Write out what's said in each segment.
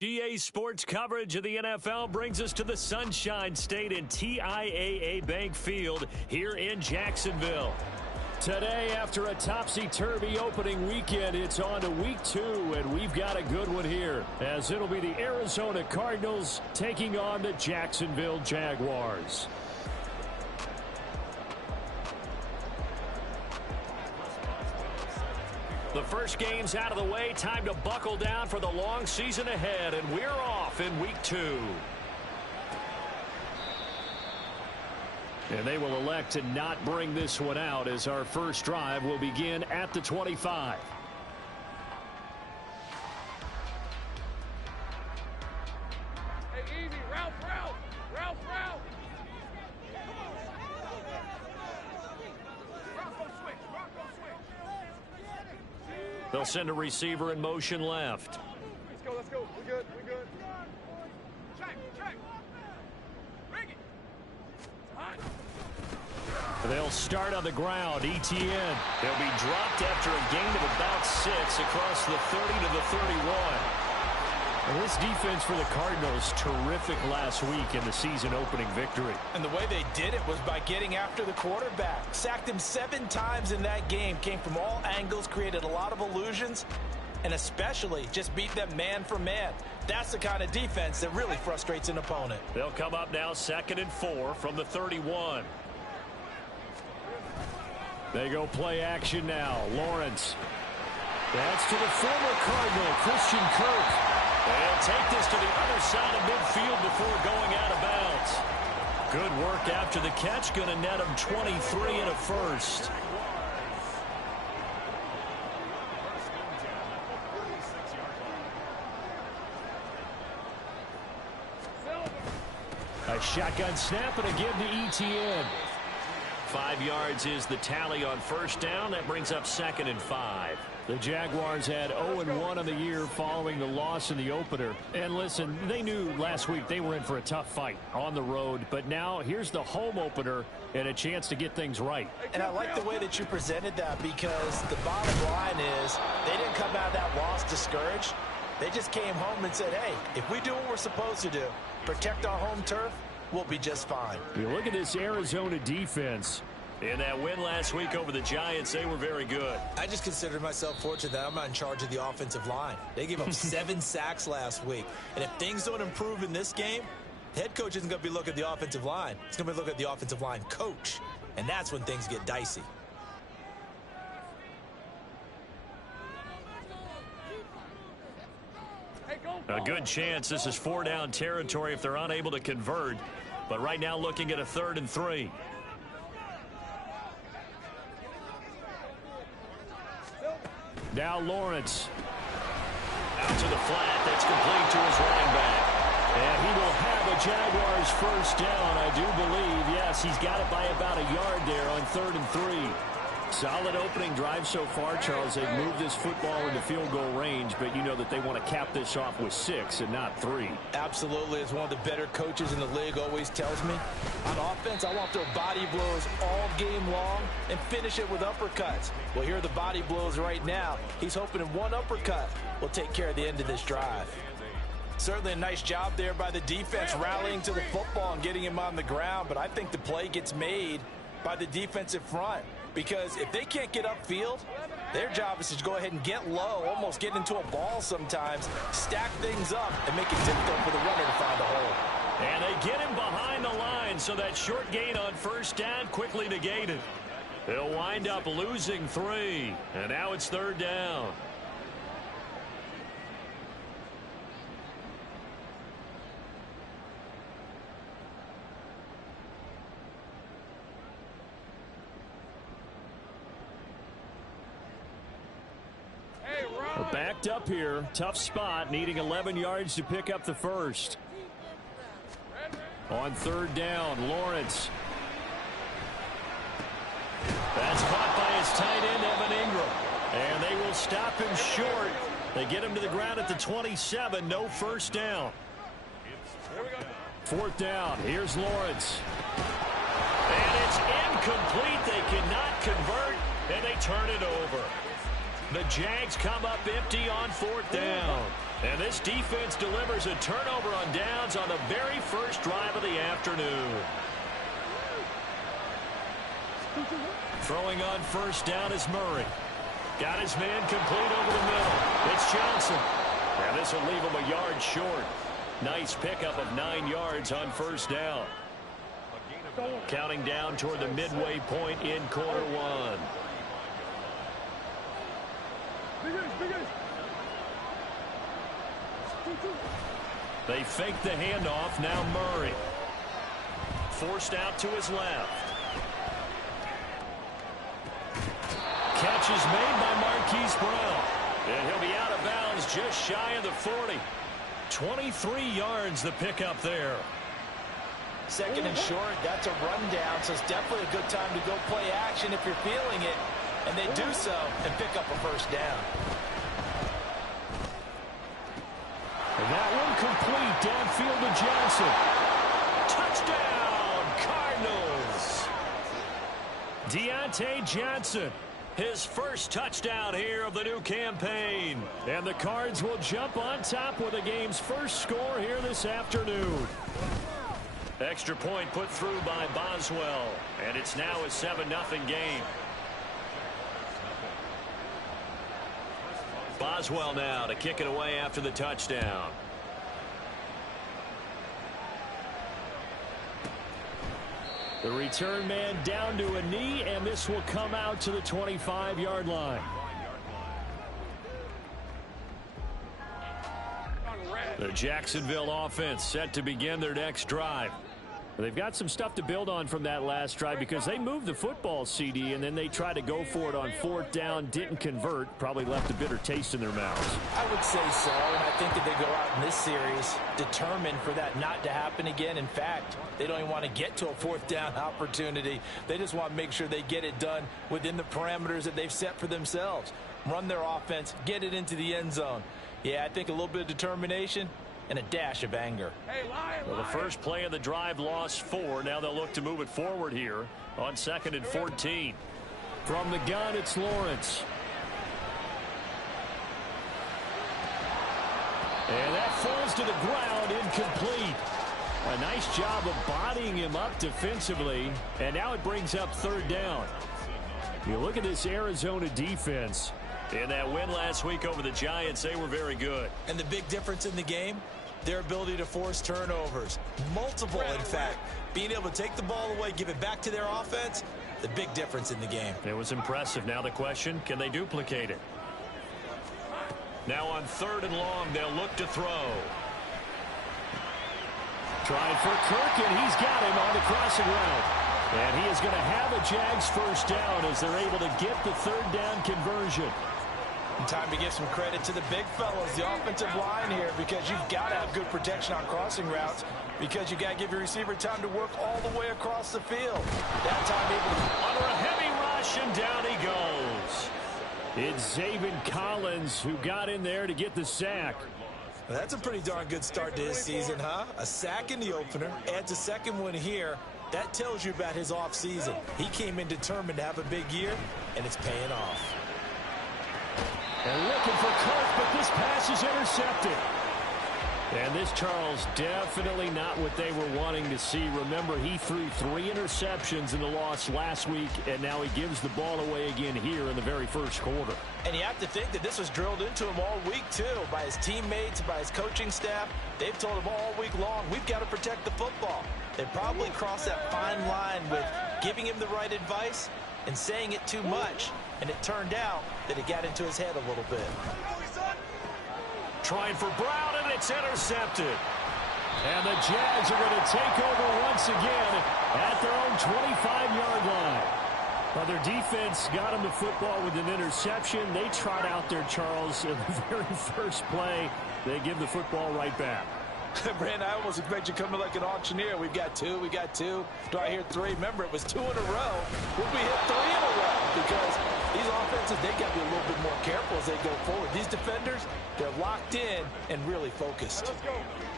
GA Sports coverage of the NFL brings us to the Sunshine State in TIAA Bank Field here in Jacksonville. Today, after a topsy-turvy opening weekend, it's on to week 2, and we've got a good one here, as it'll be the Arizona Cardinals taking on the Jacksonville Jaguars. The first game's out of the way. Time to buckle down for the long season ahead, and we're off in week 2. And they will elect to not bring this one out, as our first drive will begin at the 25. Hey, easy. Ralph. They'll send a receiver in motion left. Let's go. We're good. Check. Bring it. They'll start on the ground. ETN. They'll be dropped after a gain of about 6 across the 30 to the 31. And this defense for the Cardinals, terrific last week in the season-opening victory. And the way they did it was by getting after the quarterback. Sacked him 7 times in that game. Came from all angles, created a lot of illusions, and especially just beat them man for man. That's the kind of defense that really frustrates an opponent. They'll come up now 2nd and 4 from the 31. They go play action now. Lawrence. That's to the former Cardinal, Christian Kirk. They'll take this to the other side of midfield before going out of bounds. Good work after the catch. Going to net him 23 and a first. A shotgun snap and a give to ETN. 5 yards is the tally on first down. That brings up 2nd and 5. The Jaguars had 0-1 on the year following the loss in the opener. And listen, they knew last week they were in for a tough fight on the road. But now here's the home opener and a chance to get things right. And I like the way that you presented that, because the bottom line is they didn't come out of that loss discouraged. They just came home and said, hey, if we do what we're supposed to do, protect our home turf, we'll be just fine. You look at this Arizona defense. In that win last week over the Giants, they were very good. I just consider myself fortunate that I'm not in charge of the offensive line. They gave up 7 sacks last week. And if things don't improve in this game, the head coach isn't going to be looking at the offensive line. He's going to be looking at the offensive line coach. And that's when things get dicey. A good chance this is 4-down territory if they're unable to convert. But right now looking at a 3rd and 3. Now Lawrence. Out to the flat. That's complete to his running back. And he will have a Jaguars first down, I do believe. Yes, he's got it by about a yard there on 3rd and 3. Solid opening drive so far, Charles. They've moved this football into field goal range, but you know that they want to cap this off with 6 and not 3. Absolutely. As one of the better coaches in the league always tells me, on offense, I want to throw body blows all game long and finish it with uppercuts. Well, here are the body blows right now. He's hoping in one uppercut will take care of the end of this drive. Certainly a nice job there by the defense, rallying to the football and getting him on the ground, but I think the play gets made by the defensive front. Because if they can't get upfield, their job is to go ahead and get low, almost get into a ball sometimes, stack things up, and make it difficult for the runner to find a hole. And they get him behind the line, so that short gain on first down quickly negated. They'll wind up losing 3, and now it's 3rd down. Backed up here. Tough spot. Needing 11 yards to pick up the first. On 3rd down, Lawrence. That's caught by his tight end, Evan Ingram. And they will stop him short. They get him to the ground at the 27. No first down. 4th down. Here's Lawrence. And it's incomplete. They cannot convert, and they turn it over. The Jags come up empty on 4th down. And this defense delivers a turnover on downs on the very first drive of the afternoon. Throwing on 1st down is Murray. Got his man complete over the middle. It's Johnson. And this will leave him a yard short. Nice pickup of 9 yards on 1st down. Counting down toward the midway point in quarter 1. They fake the handoff. Now Murray. Forced out to his left. Catch is made by Marquise Brown. And he'll be out of bounds just shy of the 40. 23 yards the pickup there. 2nd and short. That's a rundown, so it's definitely a good time to go play action if you're feeling it. And they do so and pick up a 1st down. And that one complete downfield to Johnson. Touchdown, Cardinals. Deontay Johnson, his first touchdown here of the new campaign. And the Cards will jump on top with the game's first score here this afternoon. Extra point put through by Boswell. And it's now a 7-0 game. Boswell now to kick it away after the touchdown. The return man down to a knee, and this will come out to the 25-yard line. The Jacksonville offense set to begin their next drive. They've got some stuff to build on from that last drive because they moved the football, CD, and then they tried to go for it on 4th down, didn't convert, probably left a bitter taste in their mouths. I would say so, and I think that they go out in this series determined for that not to happen again. In fact, they don't even want to get to a 4th down opportunity. They just want to make sure they get it done within the parameters that they've set for themselves. Run their offense, get it into the end zone. Yeah, I think a little bit of determination and a dash of anger. Well, the first play of the drive lost 4. Now they'll look to move it forward here on 2nd and 14. From the gun, it's Lawrence. And that falls to the ground, incomplete. A nice job of bodying him up defensively. And now it brings up 3rd down. You look at this Arizona defense. In that win last week over the Giants, they were very good. And the big difference in the game, their ability to force turnovers. Multiple, in fact. Being able to take the ball away, give it back to their offense, the big difference in the game. It was impressive. Now the question, can they duplicate it? Now on 3rd and long, they'll look to throw. Trying for Kirk, and he's got him on the crossing route. And he is going to have a Jags 1st down as they're able to get the 3rd down conversion. Time to give some credit to the big fellas, the offensive line here, because you've got to have good protection on crossing routes, because you've got to give your receiver time to work all the way across the field. That time able to... Under a heavy rush, and down he goes. It's Zaven Collins who got in there to get the sack. Well, that's a pretty darn good start to his season, huh? A sack in the opener, adds a 2nd one here. That tells you about his offseason. He came in determined to have a big year, and it's paying off. And looking for Kirk, but this pass is intercepted. And this, Charles, definitely not what they were wanting to see. Remember, he threw 3 interceptions in the loss last week, and now he gives the ball away again here in the very first quarter. And you have to think that this was drilled into him all week, too, by his teammates, by his coaching staff. They've told him all week long, we've got to protect the football. They probably crossed that fine line with giving him the right advice and saying it too much. And it turned out that it got into his head a little bit. Trying for Brown, and it's intercepted. And the Jags are going to take over once again at their own 25-yard line. Well, their defense got them the football with an interception. They trot out there, Charles, in the very first play. They give the football right back. Brandon, I almost expect you to come in like an auctioneer. We've got 2, we got 2. Do I hear 3? Remember, it was 2 in a row. Will we hit 3 in a row? Because these offenses, they got to be a little bit more careful as they go forward. These defenders, they're locked in and really focused.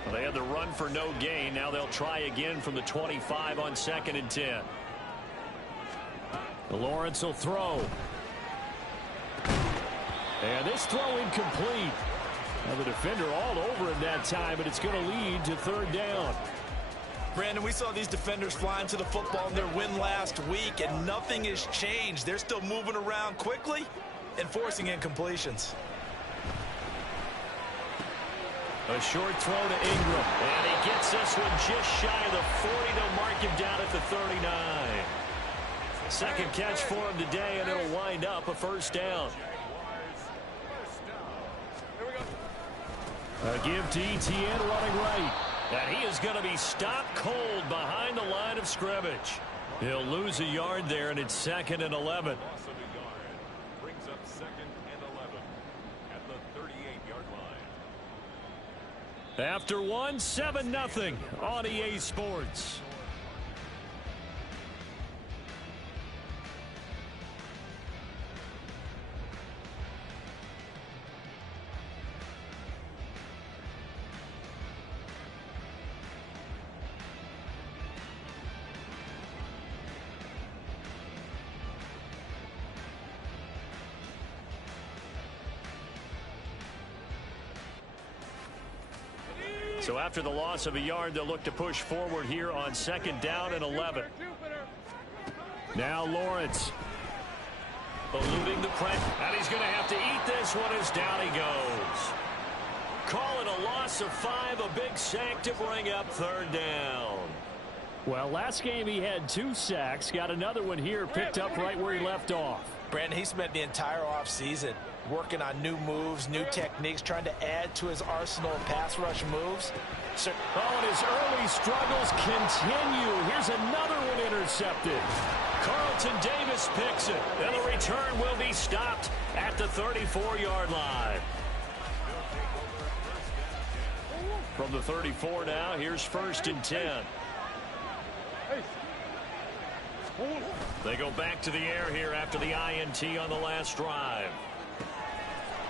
Well, they had the run for no gain. Now they'll try again from the 25 on 2nd and 10. Lawrence will throw. And this throw incomplete. Now the defender all over him that time, but it's going to lead to third down. Brandon, we saw these defenders flying to the football in their win last week, and nothing has changed. They're still moving around quickly and forcing incompletions. A short throw to Ingram, and he gets this one just shy of the 40 to mark him down at the 39. Second catch for him today, and it'll wind up a first down. A give to Etienne running right. And he is going to be stopped cold behind the line of scrimmage. He'll lose a yard there, and it's 2nd and 11. Brings up 2nd and 11 at the 38-yard line. After one, 7-0 on EA Sports. So after the loss of a yard, they'll look to push forward here on 2nd down and 11. Now Lawrence. Eluding the press. And he's going to have to eat this one as down he goes. Call it a loss of 5, a big sack to bring up third down. Well, last game he had 2 sacks. Got another one here, picked up right where he left off. Brandon, he spent the entire offseason working on new moves, new techniques, trying to add to his arsenal of pass rush moves. Oh, and his early struggles continue. Here's another one intercepted. Carlton Davis picks it, and the return will be stopped at the 34-yard line. From the 34 now, here's 1st and 10. They go back to the air here after the INT on the last drive.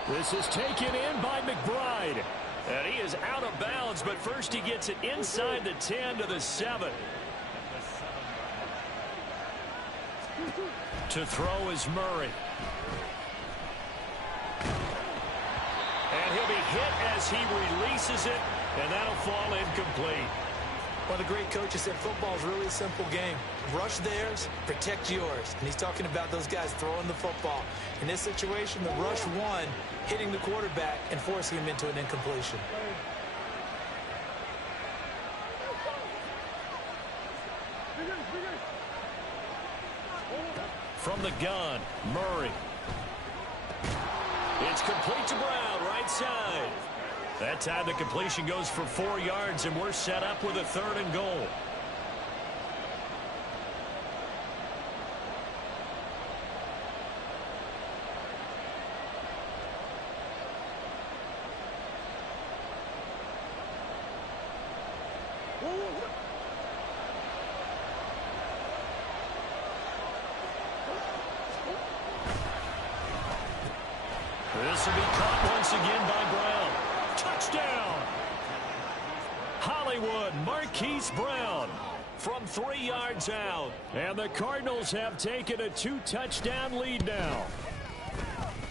This is taken in by McBride. And he is out of bounds, but first he gets it inside the 10 to the 7. To throw is Murray. And he'll be hit as he releases it, and that'll fall incomplete. One of the great coaches said football is really a simple game. Rush theirs, protect yours. And he's talking about those guys throwing the football. In this situation, the rush one, hitting the quarterback and forcing him into an incompletion. From the gun, Murray. It's complete to Brown, right side. That time the completion goes for 4 yards, and we're set up with a 3rd and goal. This will be caught once again by Brown. Touchdown! Hollywood, Marquise Brown from 3 yards out. And the Cardinals have taken a 2-touchdown lead now.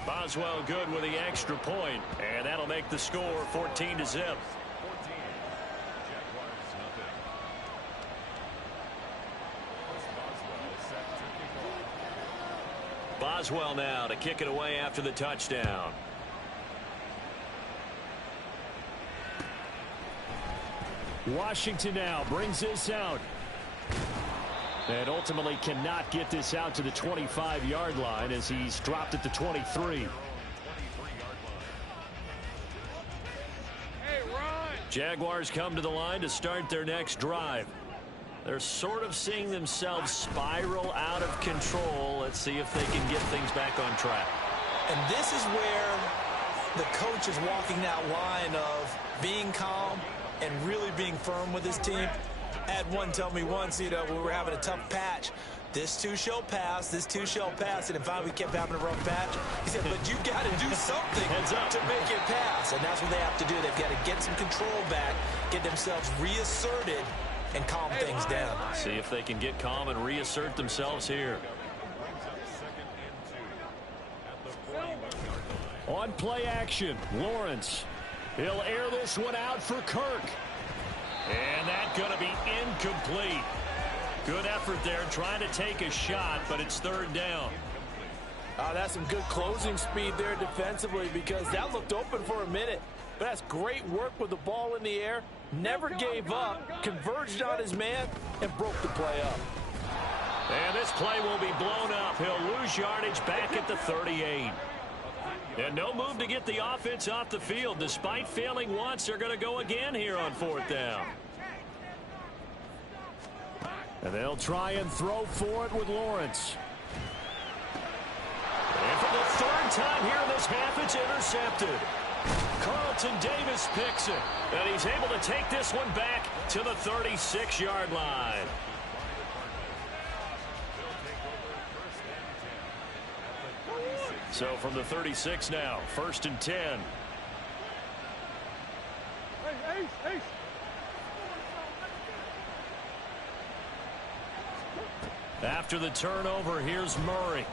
Boswell good with the extra point, and that'll make the score 14-0. Boswell now to kick it away after the touchdown. Washington now brings this out. And ultimately cannot get this out to the 25-yard line as he's dropped at the 23. Jaguars come to the line to start their next drive. They're sort of seeing themselves spiral out of control. Let's see if they can get things back on track. And this is where the coach is walking that line of being calm and really being firm with his team. I had one tell me once, you know, when we were having a tough patch, this too shall pass, this too shall pass, and if we kept having a rough patch, he said, but you got to do something to make it pass, and that's what they have to do. They've got to get some control back, get themselves reasserted, and calm things down. See if they can get calm and reassert themselves here. On play action, Lawrence. He'll air this one out for Kirk. And that's going to be incomplete. Good effort there trying to take a shot, but it's third down. That's some good closing speed there defensively because that looked open for a minute. But that's great work with the ball in the air. Never gave up, converged on his man, and broke the play up. And this play will be blown up. He'll lose yardage back at the 38. And no move to get the offense off the field. Despite failing once, they're going to go again here on fourth down. And they'll try and throw for it with Lawrence. And for the third time here in this half, it's intercepted. Carlton Davis picks it. And he's able to take this one back to the 36-yard line. So from the 36 now, 1st and 10. Ace. After the turnover, here's Murray.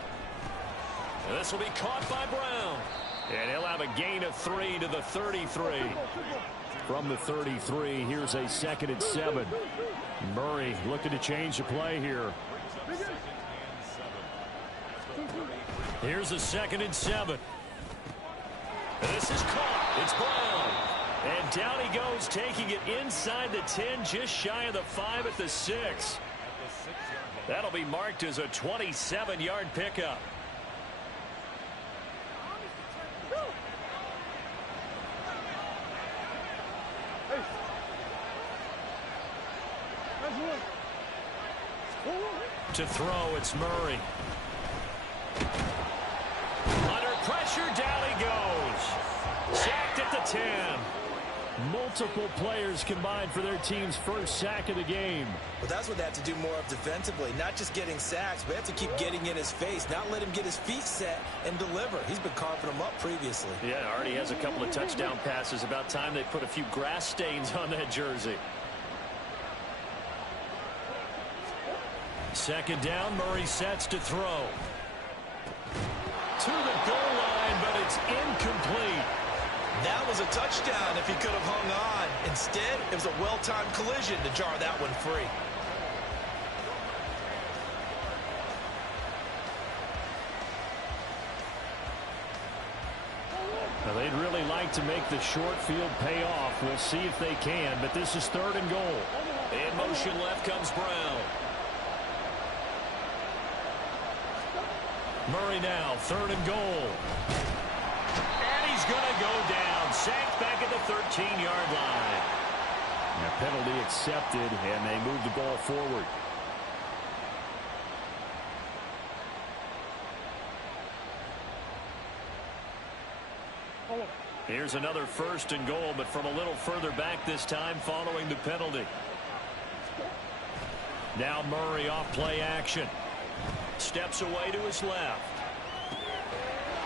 And this will be caught by Brown. And he'll have a gain of 3 to the 33. From the 33, here's a 2nd and 7. Murray looking to change the play here. Here's a 2nd and 7. And this is caught. It's Brown. And down he goes, taking it inside the 10, just shy of the 5 at the 6. That'll be marked as a 27-yard pickup. To throw, it's Murray. Under pressure, down he goes. Sacked at the 10. Multiple players combined for their team's first sack of the game. But that's what they have to do more of defensively. Not just getting sacks, but they have to keep getting in his face. Not let him get his feet set and deliver. He's been carving them up previously. Yeah, already has a couple of touchdown passes. About time they put a few grass stains on that jersey. 2nd down, Murray sets to throw. To the goal line, but it's incomplete. That was a touchdown if he could have hung on. Instead, it was a well-timed collision to jar that one free. Now, they'd really like to make the short field pay off. We'll see if they can, but this is 3rd and goal. In motion left comes Brown. Murray now, 3rd and goal. And he's going to go down. Sacked back at the 13-yard line. A penalty accepted, and they move the ball forward. Here's another 1st and goal, but from a little further back this time following the penalty. Now Murray off play action. Steps away to his left.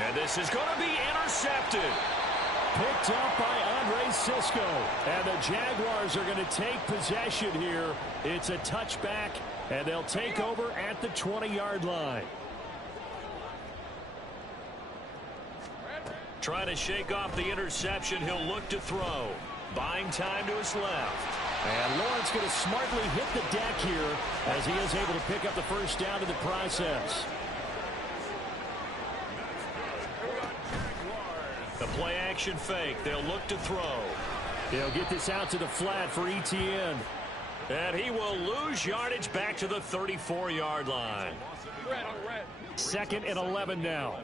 And this is going to be intercepted. Picked up by Andre Cisco. And the Jaguars are going to take possession here. It's a touchback, and they'll take over at the 20-yard line. Trying to shake off the interception. He'll look to throw. Buying time to his left. And Lawrence going to smartly hit the deck here as he is able to pick up the first down in the process. The play action fake. They'll look to throw. They'll get this out to the flat for Etienne. And he will lose yardage back to the 34-yard line. 2nd and 11 now.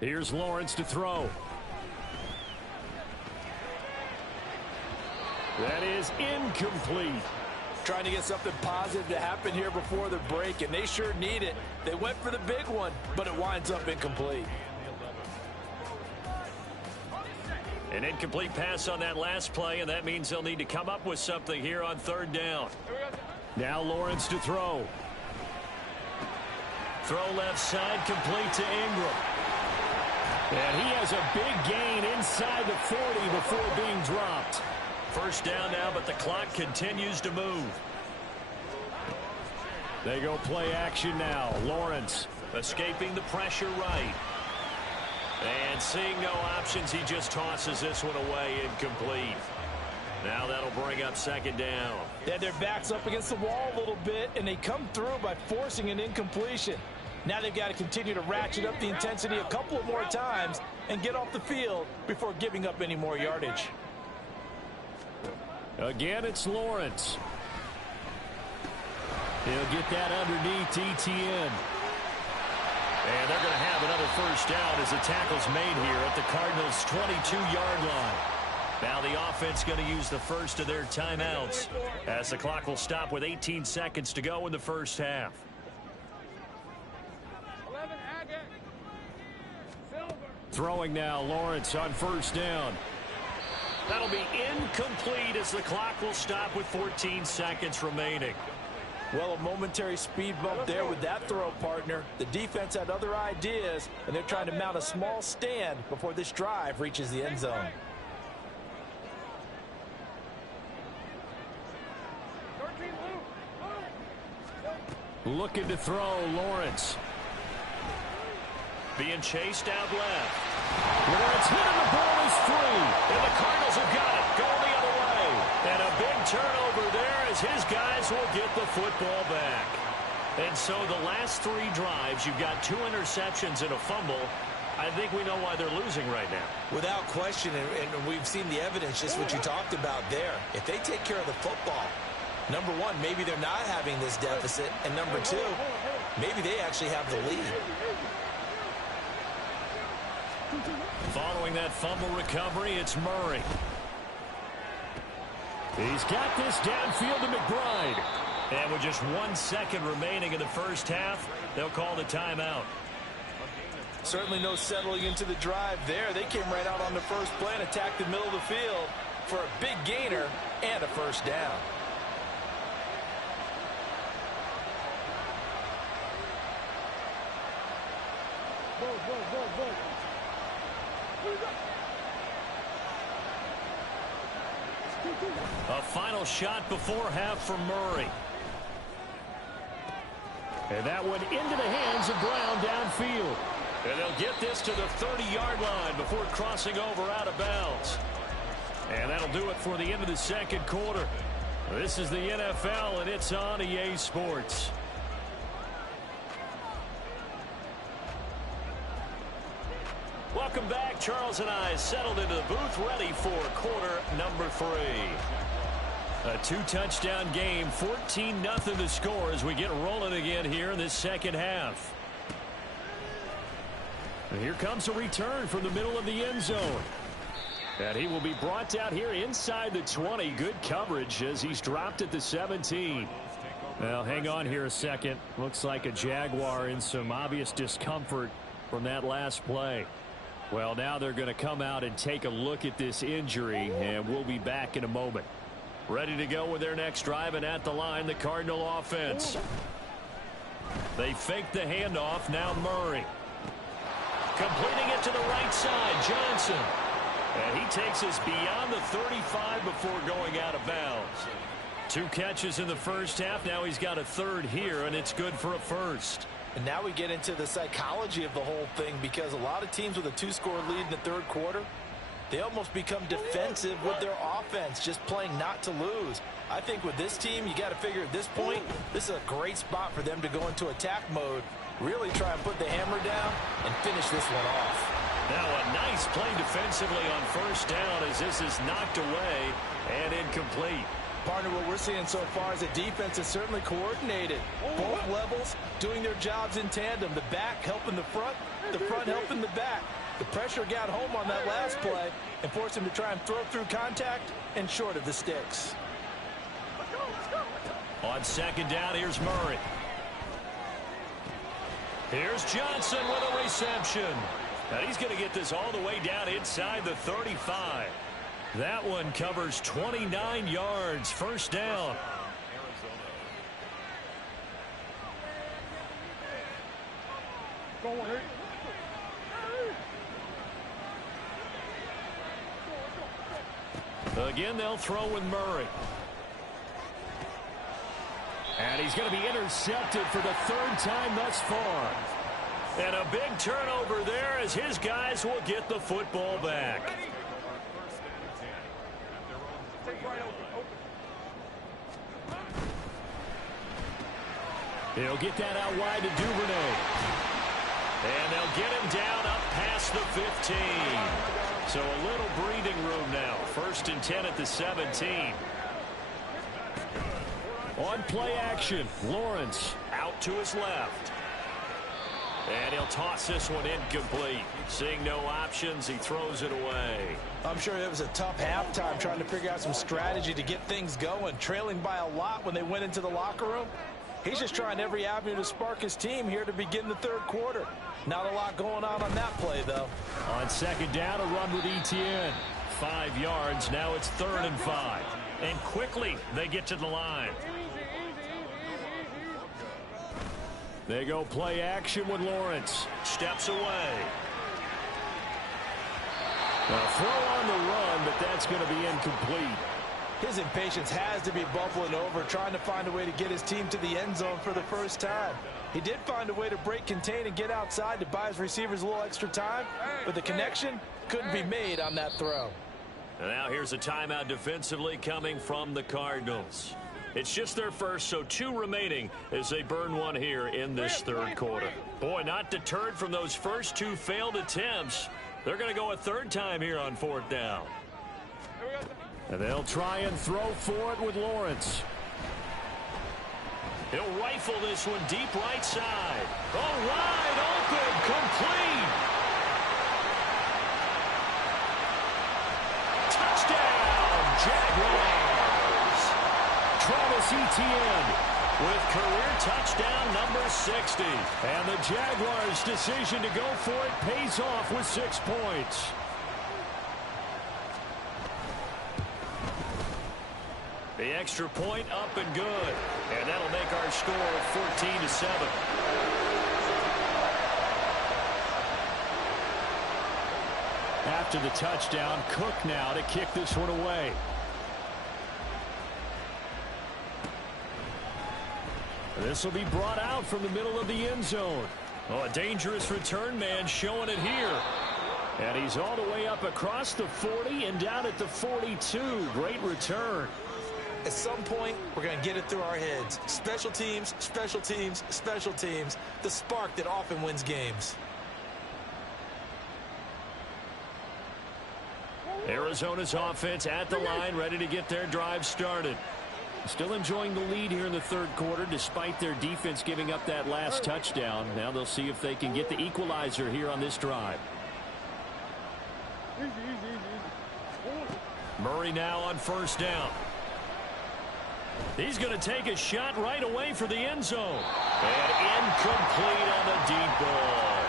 Here's Lawrence to throw. That is incomplete. Trying to get something positive to happen here before the break, and they sure need it. They went for the big one, but it winds up incomplete. An incomplete pass on that last play, and that means they'll need to come up with something here on 3rd down. Now Lawrence to throw. Throw left side, complete to Ingram. And he has a big gain inside the 40 before being dropped. First down now, but the clock continues to move. They go play action now. Lawrence escaping the pressure right. And seeing no options, he just tosses this one away, incomplete. Now that'll bring up second down. They had their backs up against the wall a little bit, and they come through by forcing an incompletion. Now they've got to continue to ratchet up the intensity a couple of more times and get off the field before giving up any more yardage. Again, it's Lawrence. He'll get that underneath ETN. And they're going to have another first down as the tackle's made here at the Cardinals' 22-yard line. Now the offense going to use the first of their timeouts as the clock will stop with 18 seconds to go in the first half. Throwing now, Lawrence on first down. That'll be incomplete as the clock will stop with 14 seconds remaining. Well, a momentary speed bump there with that throw, partner. The defense had other ideas, and they're trying to mount a small stand before this drive reaches the end zone. Looking to throw, Lawrence. Being chased out left. Lawrence hit and the ball is free. And the Cardinals have got it. Going the other way. And a big turnover there as his guys will get the football back. And so the last three drives, you've got 2 interceptions and a fumble. I think we know why they're losing right now. Without question, and we've seen the evidence, just what you talked about there. If they take care of the football, number one, maybe they're not having this deficit. And number two, maybe they actually have the lead. Following that fumble recovery, it's Murray. He's got this downfield to McBride. And with just 1 second remaining in the first half, they'll call the timeout. Certainly no settling into the drive there. They came right out on the first play and attacked the middle of the field for a big gainer and a first down. A final shot before half for Murray. And that one into the hands of Brown downfield. And they'll get this to the 30-yard line before crossing over out of bounds. And that'll do it for the end of the second quarter. This is the NFL, and it's on EA Sports. Welcome back. Charles and I settled into the booth, ready for quarter number 3. A 2-touchdown game, 14-0 the score as we get rolling again here in this second half. And here comes a return from the middle of the end zone. And he will be brought out here inside the 20. Good coverage as he's dropped at the 17. Well, hang on here a second. Looks like a Jaguar in some obvious discomfort from that last play. Well, now they're going to come out and take a look at this injury, and we'll be back in a moment. Ready to go with their next drive, and at the line, the Cardinal offense. They fake the handoff. Now Murray. Completing it to the right side, Johnson. And he takes us beyond the 35 before going out of bounds. 2 catches in the first half. Now he's got a third here, and it's good for a first. And now we get into the psychology of the whole thing, because a lot of teams with a 2-score lead in the third quarter, they almost become defensive with their offense, just playing not to lose. I think with this team, you got to figure at this point, this is a great spot for them to go into attack mode, really try and put the hammer down and finish this one off. Now a nice play defensively on first down as this is knocked away and incomplete. Partner, what we're seeing so far is a defense is certainly coordinated. Both levels doing their jobs in tandem. The back helping the front helping the back. The pressure got home on that last play and forced him to try and throw through contact and short of the sticks. On second down, here's Murray. Here's Johnson with a reception. And he's going to get this all the way down inside the 35. That one covers 29 yards. First down. Again, they'll throw with Murray. And he's going to be intercepted for the third time thus far. And a big turnover there as his guys will get the football back. He'll get that out wide to Duvernay. And they'll get him down up past the 15. So a little breathing room now. 1st and 10 at the 17. On play action, Lawrence out to his left. And he'll toss this one incomplete. Seeing no options, he throws it away. I'm sure it was a tough halftime trying to figure out some strategy to get things going. Trailing by a lot when they went into the locker room. He's just trying every avenue to spark his team here to begin the third quarter. Not a lot going on that play, though. On 2nd down, a run with Etienne. 5 yards. Now it's 3rd and 5. And quickly, they get to the line. They go play action with Lawrence. Steps away. A throw on the run, but that's going to be incomplete. His impatience has to be bubbling over, trying to find a way to get his team to the end zone for the first time. He did find a way to break contain and get outside to buy his receivers a little extra time, but the connection couldn't be made on that throw. And now here's a timeout defensively coming from the Cardinals. It's just their first, so 2 remaining as they burn one here in this third quarter. Boy, not deterred from those first 2 failed attempts. They're going to go a 3rd time here on 4th down. And they'll try and throw for it with Lawrence. He'll rifle this one deep right side. Oh, wide open, complete. Touchdown, Jaguars. Travis Etienne with career touchdown number 60. And the Jaguars' decision to go for it pays off with 6 points. The extra point up and good. And that'll make our score 14-7. After the touchdown, Cook now to kick this one away. This will be brought out from the middle of the end zone. Oh, a dangerous return man showing it here. And he's all the way up across the 40 and down at the 42. Great return. At some point, we're going to get it through our heads. Special teams, special teams, special teams. The spark that often wins games. Arizona's offense at the line, ready to get their drive started. Still enjoying the lead here in the third quarter, despite their defense giving up that last touchdown. Now they'll see if they can get the equalizer here on this drive. Murray now on 1st down. He's going to take a shot right away for the end zone. And incomplete on the deep ball.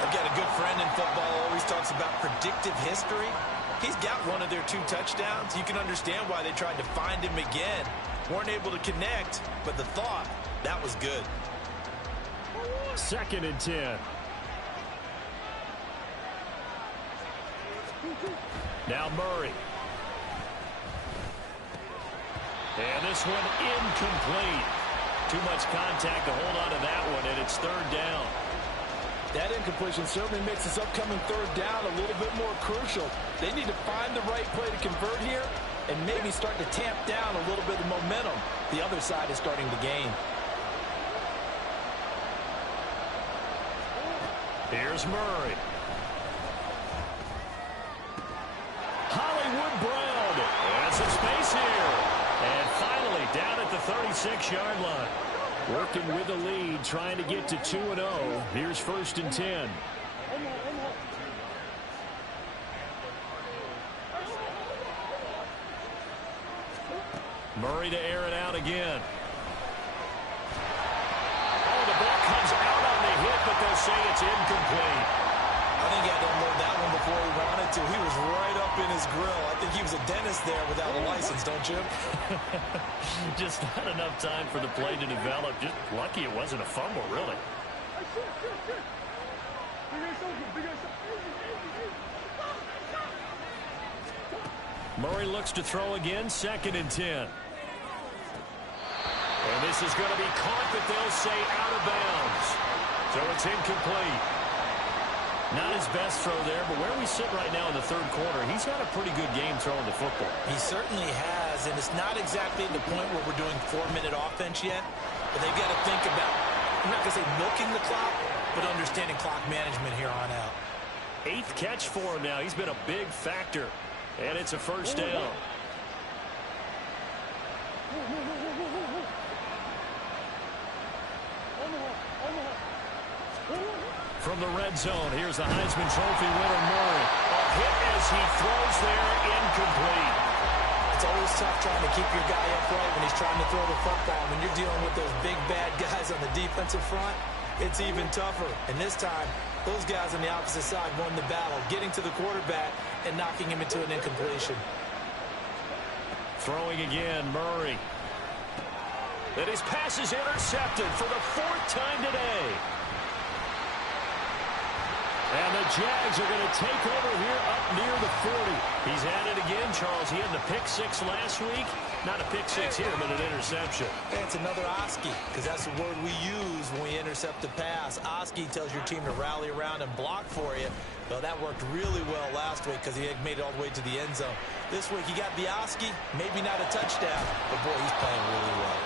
I've got a good friend in football, always talks about predictive history. He's got one of their 2 touchdowns. You can understand why they tried to find him again. Weren't able to connect, but the thought, that was good. 2nd and 10. Now Murray. And this one incomplete. Too much contact to hold on to that one, and it's 3rd down. That incompletion certainly makes this upcoming 3rd down a little bit more crucial. They need to find the right play to convert here and maybe start to tamp down a little bit of momentum. The other side is starting to gain. Here's Murray. Hollywood Brown. And some space here. And finally down at the 36-yard line. Working with the lead, trying to get to 2-0. Here's 1st and 10. Murray to air it out again. Oh, the ball comes out on the hit, but they'll say it's incomplete. I think he had to unload that one before he wanted to. He was right up in his grill. I think he was a dentist there without a license, don't you? Just not enough time for the play to develop. Just lucky it wasn't a fumble, really. Murray looks to throw again, 2nd and 10. And this is going to be caught, but they'll say out of bounds. So it's incomplete. Not his best throw there, but where we sit right now in the third quarter, he's had a pretty good game throwing the football. He certainly has, and it's not exactly the point where we're doing 4-minute offense yet, but they've got to think about, I'm not going to say milking the clock, but understanding clock management here on out. 8th catch for him now. He's been a big factor, and it's a first down. From the red zone, here's the Heisman Trophy winner, Murray. A hit as he throws there, incomplete. It's always tough trying to keep your guy upright when he's trying to throw the football. When you're dealing with those big, bad guys on the defensive front, it's even tougher. And this time, those guys on the opposite side won the battle, getting to the quarterback and knocking him into an incompletion. Throwing again, Murray. And his pass is intercepted for the 4th time today. And the Jags are going to take over here up near the 40. He's at it again, Charles. He had the pick 6 last week. Not a pick 6 here, but an interception. And it's another Oski, because that's the word we use when we intercept the pass. Oski tells your team to rally around and block for you. Well, that worked really well last week because he had made it all the way to the end zone. This week, he got the Oski, maybe not a touchdown, but boy, he's playing really well.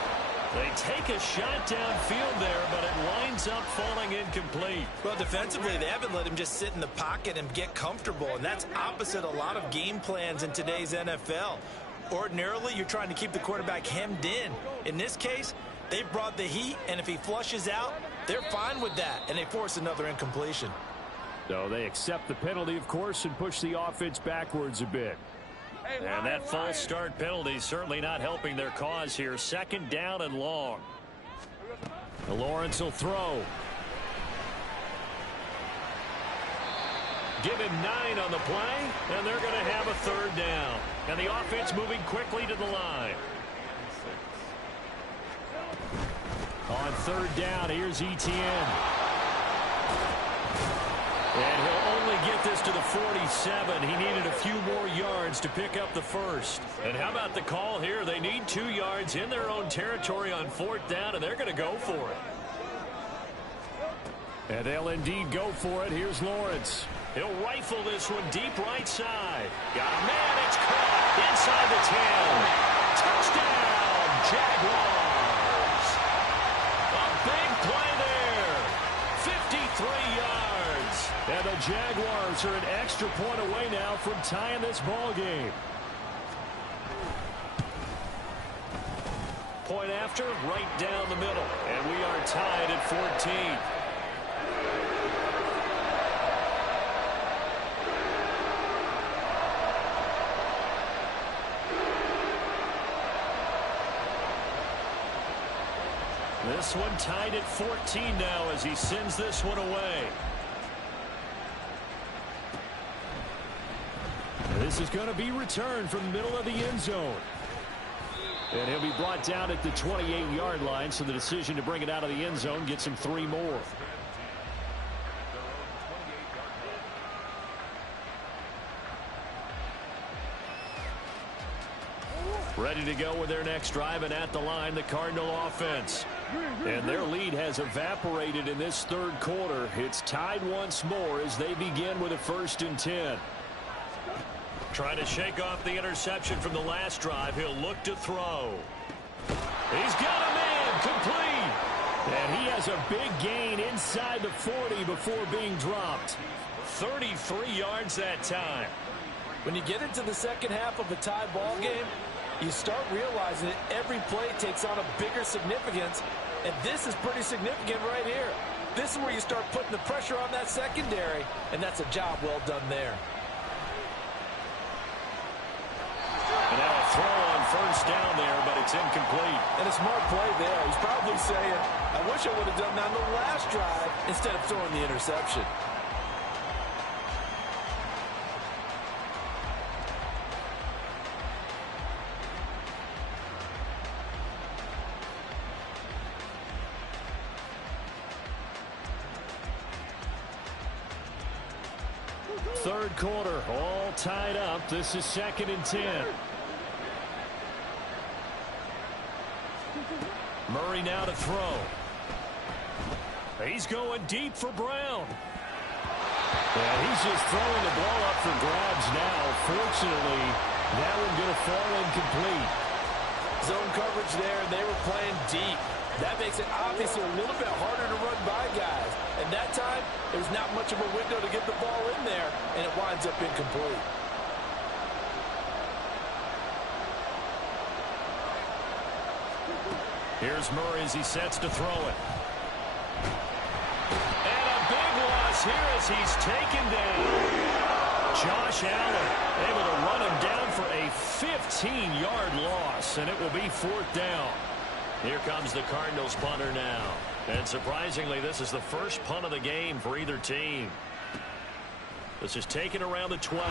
They take a shot downfield there, but it winds up falling incomplete. Well, defensively, they haven't let him just sit in the pocket and get comfortable, and that's opposite a lot of game plans in today's NFL. Ordinarily, you're trying to keep the quarterback hemmed in. In this case, they've brought the heat, and if he flushes out, they're fine with that, and they force another incompletion. So they accept the penalty, of course, and push the offense backwards a bit. And that false start penalty certainly not helping their cause here. 2nd down and long. Lawrence will throw. Give him 9 on the play, and they're going to have a 3rd down. And the offense moving quickly to the line. On 3rd down, here's Etienne. And he'll only get this to the 47. He needed a few more yards to pick up the 1st. And how about the call here? They need 2 yards in their own territory on 4th down, and they're going to go for it. And they'll indeed go for it. Here's Lawrence. He'll rifle this one deep right side. Got a man. It's caught inside the 10. Touchdown, Jaguars. A big play there. 53 yards. And the Jaguars are an extra point away now from tying this ball game. Point after, right down the middle. And we are tied at 14. This one tied at 14 now as he sends this one away. This is going to be returned from the middle of the end zone. And he'll be brought down at the 28-yard line, so the decision to bring it out of the end zone gets him 3 more. Ready to go with their next drive, and at the line, the Cardinal offense. And their lead has evaporated in this 3rd quarter. It's tied once more as they begin with a 1st and 10. Trying to shake off the interception from the last drive. He'll look to throw. He's got a man, complete. And he has a big gain inside the 40 before being dropped. 33 yards that time. When you get into the second half of a tie ball game, you start realizing that every play takes on a bigger significance, and this is pretty significant right here. This is where you start putting the pressure on that secondary, and that's a job well done there. And now a throw on 1st down there, but it's incomplete. And a smart play there. He's probably saying, I wish I would have done that on the last drive instead of throwing the interception. Third quarter, all tied up. This is 2nd and 10. Murray now to throw. He's going deep for Brown. And he's just throwing the ball up for grabs now. Fortunately, that one going to fall incomplete. Zone coverage there, and they were playing deep. That makes it obviously a little bit harder to run by guys. And that time, there's not much of a window to get the ball in there, and it winds up incomplete. Here's Murray as he sets to throw it. And a big loss here as he's taken down. Josh Allen able to run him down for a 15-yard loss, and it will be 4th down. Here comes the Cardinals punter now. And surprisingly, this is the first punt of the game for either team. This is taken around the 12.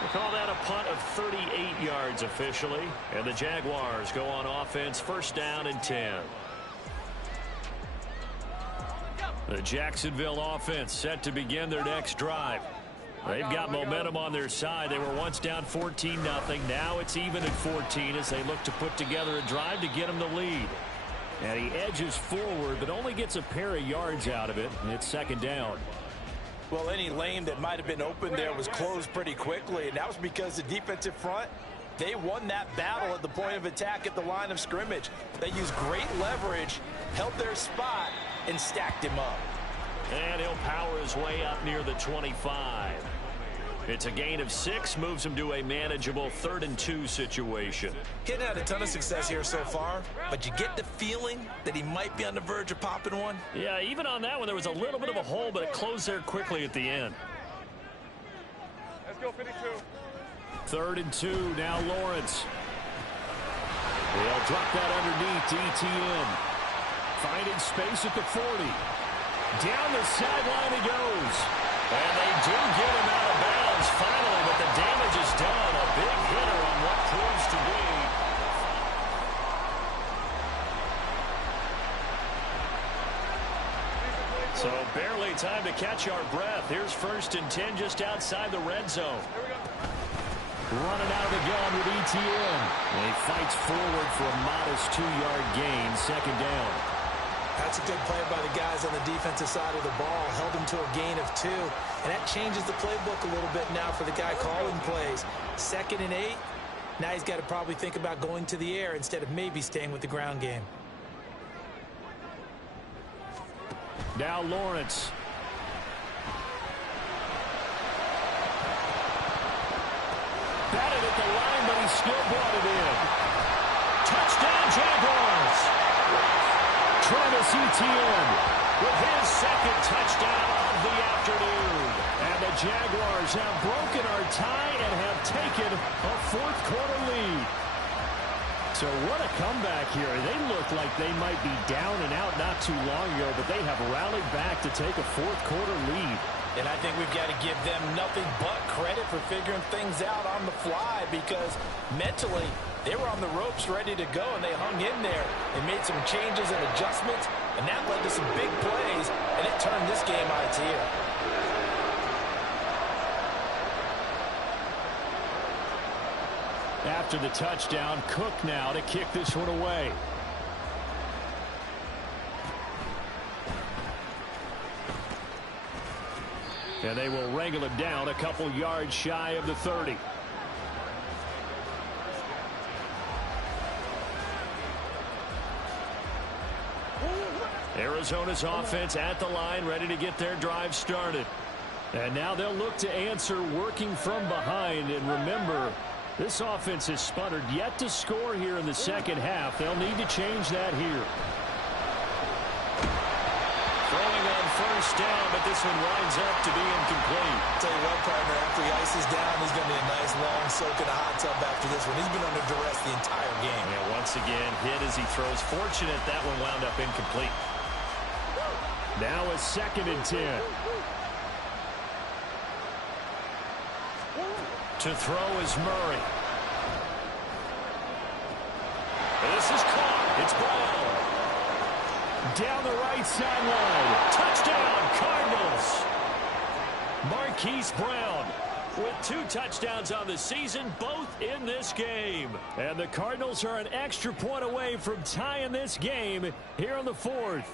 We'll call that a punt of 38 yards officially. And the Jaguars go on offense, 1st down and 10. The Jacksonville offense set to begin their next drive. They've got momentum on their side. They were once down 14-0. Now it's even at 14 as they look to put together a drive to get them the lead. And he edges forward, but only gets a pair of yards out of it, and it's 2nd down. Well, any lane that might have been open there was closed pretty quickly, and that was because the defensive front, they won that battle at the point of attack at the line of scrimmage. They used great leverage, held their spot, and stacked him up. And he'll power his way up near the 25. It's a gain of 6, moves him to a manageable 3rd and 2 situation. He hadn't had a ton of success here so far, but you get the feeling that he might be on the verge of popping one. Yeah, even on that one, there was a little bit of a hole, but it closed there quickly at the end. Let's go, 52. 3rd and 2, now Lawrence. They'll drop that underneath to ETN. Finding space at the 40. Down the sideline he goes. And they do get him out of bounds finally, but the damage is done. A big hitter on what proves to be. So barely time to catch our breath. Here's 1st and 10 just outside the red zone. Running out of the gun with ETN. And he fights forward for a modest 2-yard gain, 2nd down. That's a good play by the guys on the defensive side of the ball. Held him to a gain of 2. And that changes the playbook a little bit now for the guy calling plays. 2nd and 8. Now he's got to probably think about going to the air instead of maybe staying with the ground game. Now Lawrence. Batted at the line, but he still brought it in. Touchdown, Jaguars. Travis Etienne with his 2nd touchdown of the afternoon. And the Jaguars have broken our tie and have taken a 4th quarter lead. So what a comeback here. They look like they might be down and out not too long ago, but they have rallied back to take a 4th quarter lead. And I think we've got to give them nothing but credit for figuring things out on the fly, because mentally they were on the ropes ready to go, and they hung in there. They made some changes and adjustments, and that led to some big plays, and it turned this game on its ear. After the touchdown, Cook now to kick this one away. And they will wrangle him down a couple yards shy of the 30. Arizona's offense at the line, ready to get their drive started. And now they'll look to answer working from behind. And remember, this offense has sputtered yet to score here in the 2nd half. They'll need to change that here. Throwing on 1st down, but this one winds up to be incomplete. Tell you what, partner, after he ices down, he's going to be a nice long soak in a hot tub after this one. He's been under duress the entire game. Yeah, once again, hit as he throws. Fortunate that one wound up incomplete. Now a 2nd and 10. To throw is Murray. This is caught. It's Brown. Down the right sideline. Touchdown, Cardinals. Marquise Brown with 2 touchdowns on the season, both in this game. And the Cardinals are an extra point away from tying this game here in the 4th.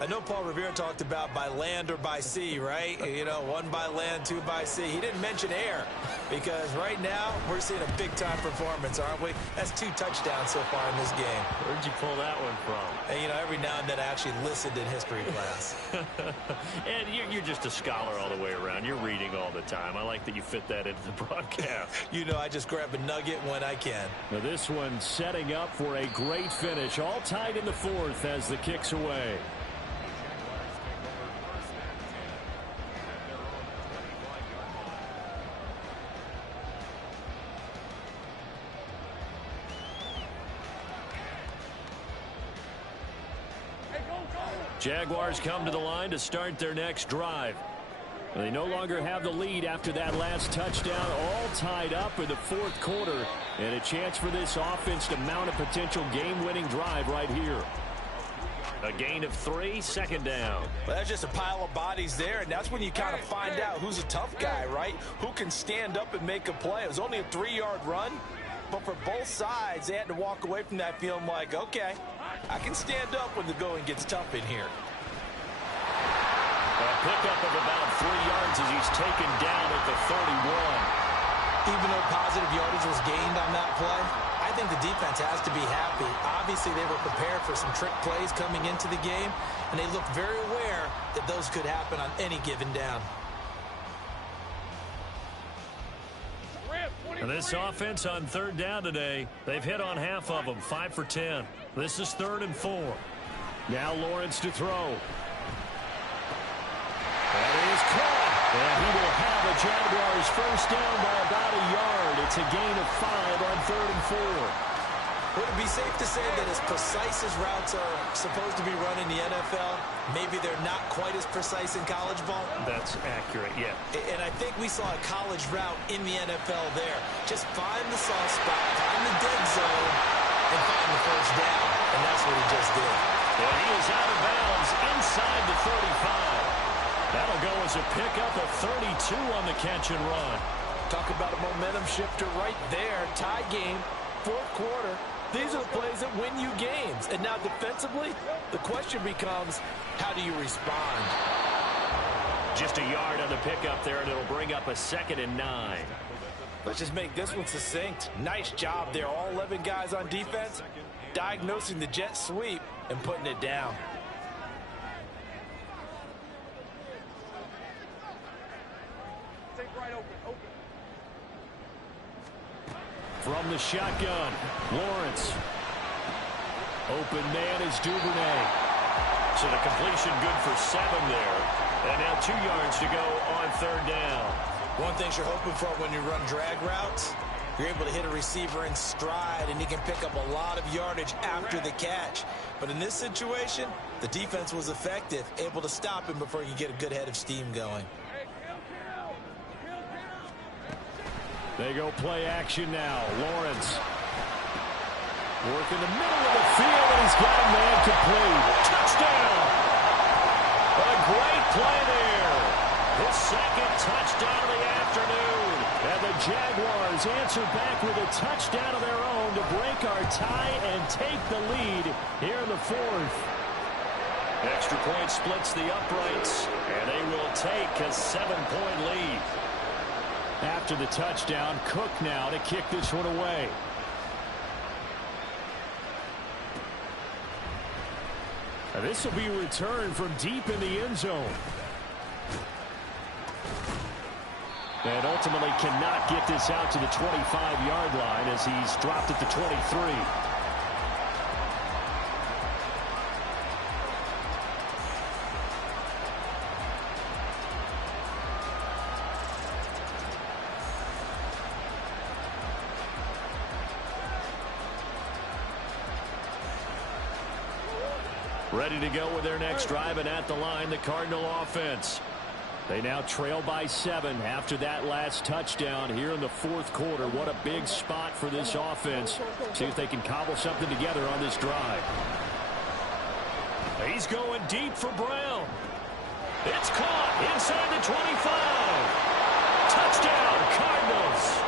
I know Paul Revere talked about by land or by sea, right? You know, 1 by land, 2 by sea. He didn't mention air because right now we're seeing a big-time performance, aren't we? That's 2 touchdowns so far in this game. Where'd you pull that one from? And, you know, every now and then I actually listened in history class. And you're just a scholar all the way around. You're reading all the time. I like that you fit that into the broadcast. You know, I just grab a nugget when I can. Now this one setting up for a great finish. All tied in the 4th as the kick's away. Jaguars come to the line to start their next drive. They no longer have the lead after that last touchdown, all tied up in the 4th quarter, and a chance for this offense to mount a potential game-winning drive right here. A gain of 3, 2nd down. Well, that's just a pile of bodies there, and that's when you kind of find out who's a tough guy, right? Who can stand up and make a play. It was only a 3-yard run, but for both sides, they had to walk away from that feeling like, okay, I can stand up when the going gets tough in here. A pickup of about 3 yards as he's taken down at the 31. Even though positive yardage was gained on that play, I think the defense has to be happy. Obviously, they were prepared for some trick plays coming into the game, and they looked very aware that those could happen on any given down. And this offense on 3rd down today, they've hit on half of them, 5 for 10. This is 3rd and 4. Now Lawrence to throw. That is caught. And he will have a Jaguars first down by about a yard. It's a gain of 5 on 3rd and 4. Would it be safe to say that as precise as routes are supposed to be run in the NFL, maybe they're not quite as precise in college ball? That's accurate, yeah. And I think we saw a college route in the NFL there. Just find the soft spot, find the dead zone, and find the first down. And that's what he just did. And he is out of bounds inside the 35. That'll go as a pickup of 32 on the catch and run. Talk about a momentum shifter right there. Tie game, 4th quarter. These are the plays that win you games. And now defensively, the question becomes, how do you respond? Just a yard on the pickup there, and it'll bring up a 2nd and 9. Let's just make this one succinct. Nice job there. All 11 guys on defense, diagnosing the jet sweep and putting it down. From the shotgun, Lawrence. Open man is Duvernay. So the completion good for 7 there. And now 2 yards to go on 3rd down. One thing you're hoping for when you run drag routes, you're able to hit a receiver in stride, and he can pick up a lot of yardage after the catch. But in this situation, the defense was effective, able to stop him before he could get a good head of steam going. They go play action now. Lawrence. Work in the middle of the field, and he's got a man complete. Touchdown! A great play there. His 2nd touchdown of the afternoon. And the Jaguars answer back with a touchdown of their own to break our tie and take the lead here in the 4th. Extra point splits the uprights, and they will take a 7-point lead. After the touchdown, Cook now to kick this one away. And this will be returned from deep in the end zone. And ultimately cannot get this out to the 25-yard line as he's dropped at the 23. Ready to go with their next drive, and at the line, the Cardinal offense. They now trail by 7 after that last touchdown here in the 4th quarter. What a big spot for this offense. See if they can cobble something together on this drive. He's going deep for Brown. It's caught inside the 25. Touchdown, Cardinals.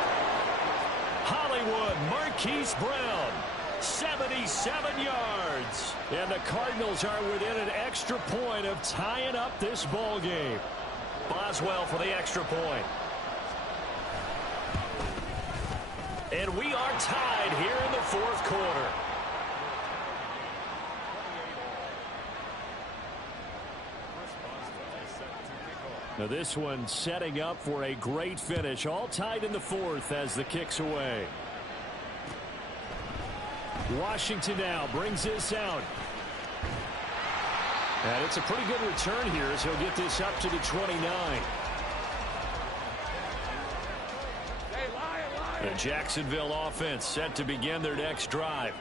Hollywood Marquise Brown, 77 yards. And the Cardinals are within an extra point of tying up this ball game. Boswell for the extra point. And we are tied here in the fourth quarter. Now this one setting up for a great finish. All tied in the fourth as the kick's away. Washington now brings this out. And it's a pretty good return here as he'll get this up to the 29. The Jacksonville offense set to begin their next drive.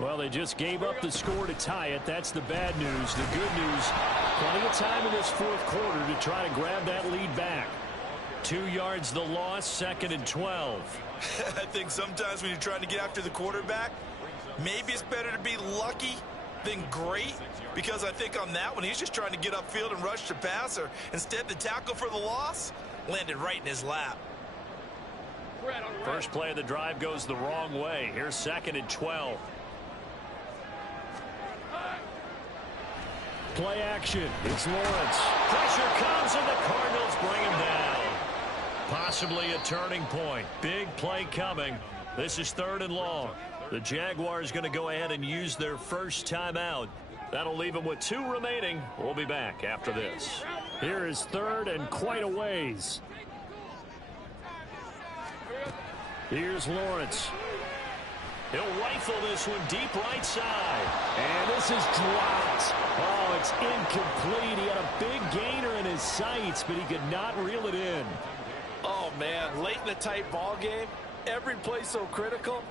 Well, they just gave up the score to tie it. That's the bad news. The good news, plenty of time in this fourth quarter to try to grab that lead back. 2 yards the loss, 2nd and 12. I think sometimes when you're trying to get after the quarterback, maybe it's better to be lucky than great, because I think on that one, he's just trying to get upfield and rush the passer. Instead, the tackle for the loss landed right in his lap. First play of the drive goes the wrong way. Here's 2nd and 12. Play action. It's Lawrence. Pressure comes and the Cardinals bring him down. Possibly a turning point. Big play coming. This is 3rd and long. The Jaguars going to go ahead and use their first timeout. That'll leave them with 2 remaining. We'll be back after this. Here is 3rd and quite a ways. Here's Lawrence. He'll rifle this one deep right side. And this is dropped. Oh, it's incomplete. He had a big gainer in his sights, but he could not reel it in. Oh, man, late in a tight ball game, every play so critical,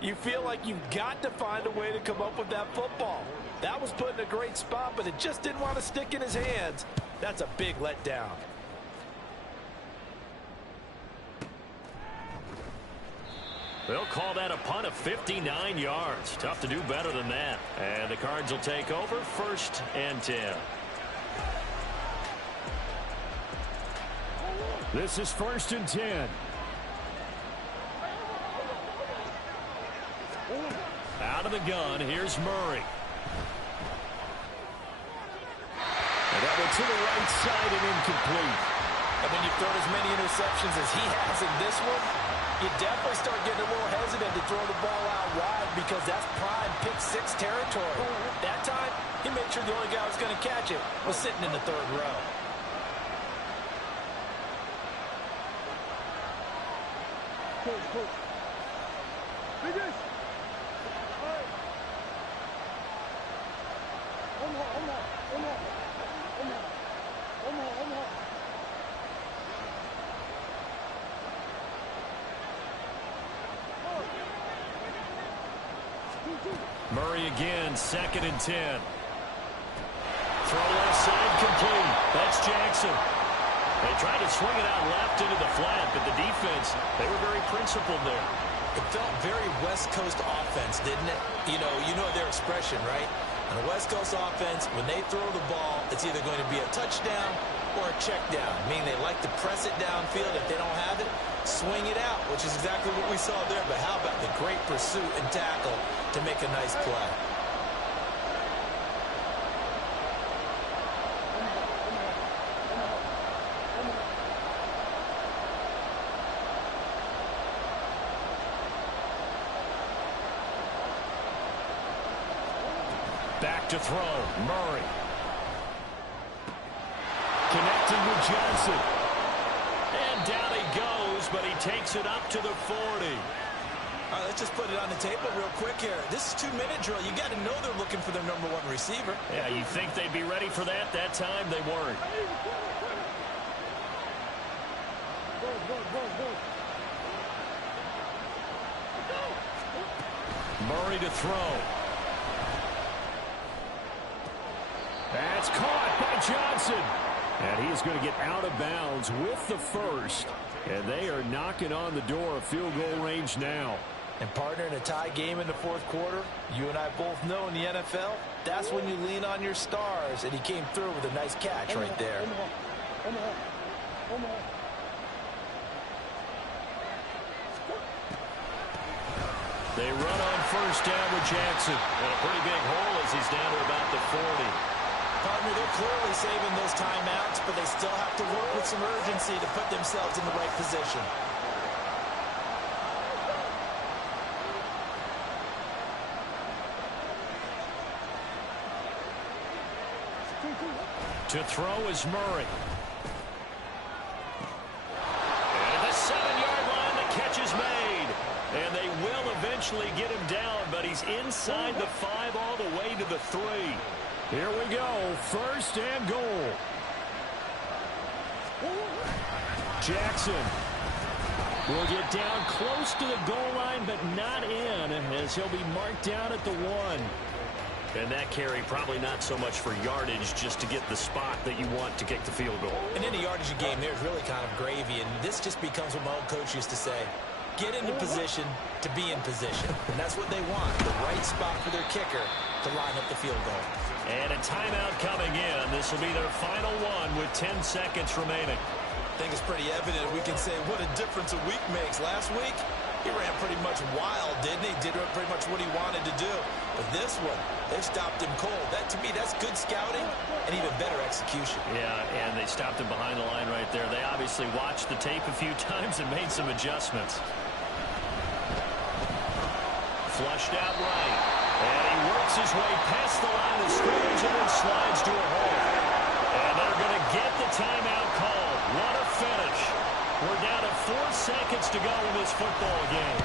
you feel like you've got to find a way to come up with that football. That was put in a great spot, but it just didn't want to stick in his hands. That's a big letdown. They'll call that a punt of 59 yards. Tough to do better than that. And the Cards will take over, 1st and 10. This is 1st and 10. Out of the gun, here's Murray. And that one to the right side and incomplete. And when you throw as many interceptions as he has in this one, you definitely start getting a little hesitant to throw the ball out wide, because that's prime pick-6 territory. That time, he made sure the only guy who was going to catch it was sitting in the 3rd row. Murray again, 2nd and 10. Throw left side complete. That's Jackson. They tried to swing it out left into the flat, but the defense, they were very principled there. It felt very West Coast offense, didn't it? You know their expression, right? On a West Coast offense, when they throw the ball, it's either going to be a touchdown or a check down, meaning they like to press it downfield. If they don't have it, swing it out, which is exactly what we saw there. But how about the great pursuit and tackle to make a nice play? Back to throw, Murray. Connecting with Johnson. And down he goes, but he takes it up to the 40. All right, let's just put it on the table real quick here. This is 2-minute drill. You got to know they're looking for their number 1 receiver. Yeah, you think they'd be ready for that? That time they weren't. Murray to throw. That's caught by Johnson. And he's going to get out of bounds with the first. And they are knocking on the door of field goal range now. And partner, in a tie game in the fourth quarter, you and I both know in the NFL, that's when you lean on your stars. And he came through with a nice catch right there. They run on first down with Jackson. And a pretty big hole as he's down to about the 40. Partner, they're clearly saving those timeouts, but they still have to work with some urgency to put themselves in the right position. To throw is Murray. And at the 7-yard line, the catch is made. And they will eventually get him down, but he's inside the 5 all the way to the 3. Here we go, first and goal. Jackson will get down close to the goal line, but not in, as he'll be marked down at the 1. And that carry probably not so much for yardage, just to get the spot that you want to kick the field goal. In any yardage game, there's really kind of gravy, and this just becomes what my old coach used to say. Get into position to be in position. And that's what they want, the right spot for their kicker to line up the field goal. And a timeout coming in. This will be their final one with 10 seconds remaining. I think it's pretty evident we can say what a difference a week makes. Last week, he ran pretty much wild, didn't he? Did pretty much what he wanted to do. But this one, they stopped him cold. That, to me, that's good scouting and even better execution. Yeah, and they stopped him behind the line right there. They obviously watched the tape a few times and made some adjustments. Flushed out right. And he works his way past the line of scrimmage and then slides to a hole. And they're going to get the timeout called. What a finish. We're down to 4 seconds to go in this football game.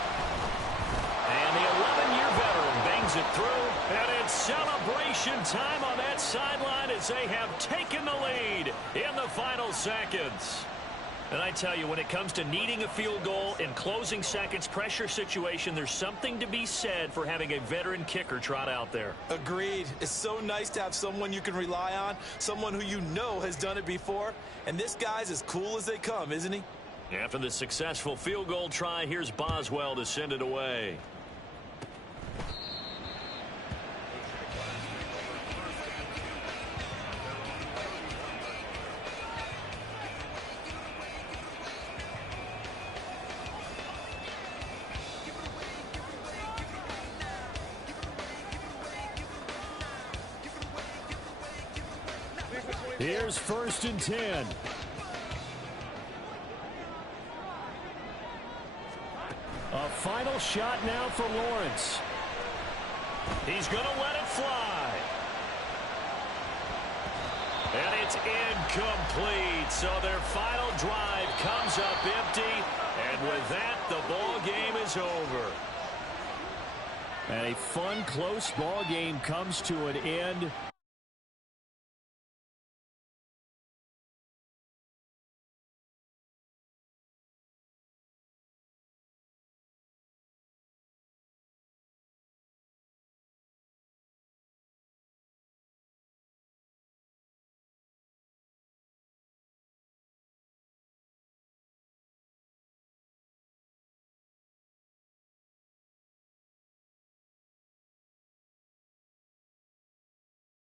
And the 11-year veteran bangs it through. And it's celebration time on that sideline as they have taken the lead in the final seconds. And I tell you, when it comes to needing a field goal in closing seconds, pressure situation, there's something to be said for having a veteran kicker trot out there. Agreed. It's so nice to have someone you can rely on, someone who you know has done it before. And this guy's as cool as they come, isn't he? After the successful field goal try, here's Boswell to send it away. Here's 1st and 10. A final shot now for Lawrence. He's going to let it fly. And it's incomplete. So their final drive comes up empty. And with that, the ball game is over. And a fun, close ball game comes to an end.